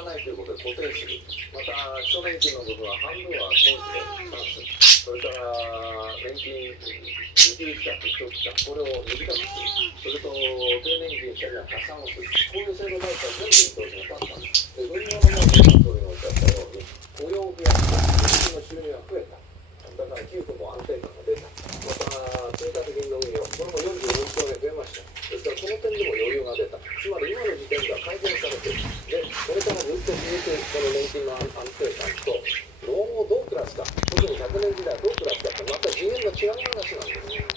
らないということで固定する。また基礎年金の部分は半分は公費で負担する。それから年金受給期間と長期間、これを短くする。それと低年金者には加算をする。こういう制度対策全部見通しが立ったんです。で運用の面で今総理がおっしゃったように雇用を増やした年金の収入が増えた。だから給付も安定感が出た。また積立金の運用、これも44兆円増えました。ですからその点でも余裕が出た。つまり今の時点では改善されている。でこれからずっと続くこの年金の安定感と老後をどう暮らすか、特に100年時代はどう暮らすかってまた次元が違う話なんですね。